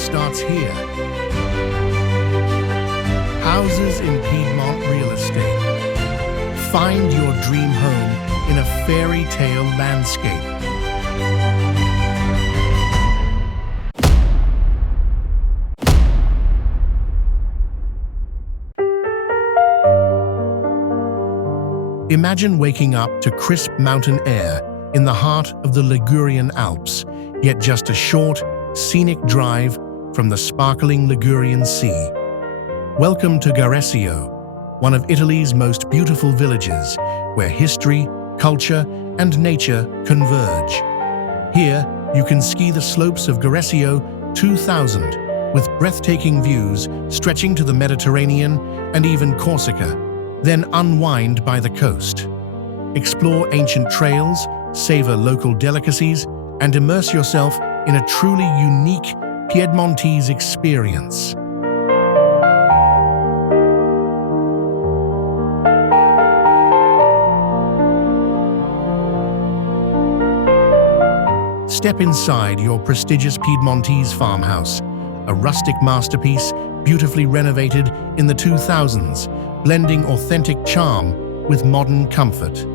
starts here. Houses in Piedmont real estate. Find your dream home in a fairy tale landscape. Imagine waking up to crisp mountain air in the heart of the Ligurian Alps, yet just a short, scenic drive from the sparkling Ligurian Sea. Welcome to Garessio, one of Italy's most beautiful villages, where history, culture, and nature converge. Here, you can ski the slopes of Garessio 2000 with breathtaking views stretching to the Mediterranean and even Corsica, then unwind by the coast. Explore ancient trails, savor local delicacies, and immerse yourself in a truly unique Piedmontese experience. Step inside your prestigious Piedmontese Farmhouse, a rustic masterpiece beautifully renovated in the 2000s, blending authentic charm with modern comfort.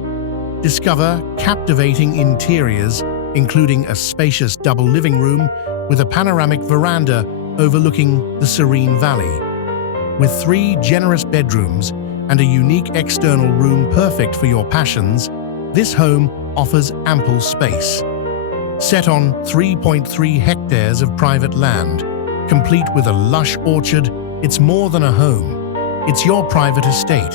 Discover captivating interiors, including a spacious double living room with a panoramic veranda overlooking the serene valley. With 3 generous bedrooms and a unique external room perfect for your passions, this home offers ample space. Set on 3.3 hectares of private land, complete with a lush orchard, it's more than a home. It's your private estate.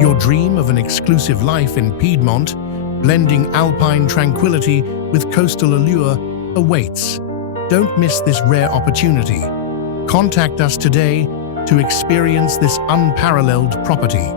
Your dream of an exclusive life in Piedmont, blending alpine tranquility with coastal allure, awaits. Don't miss this rare opportunity. Contact us today to experience this unparalleled property.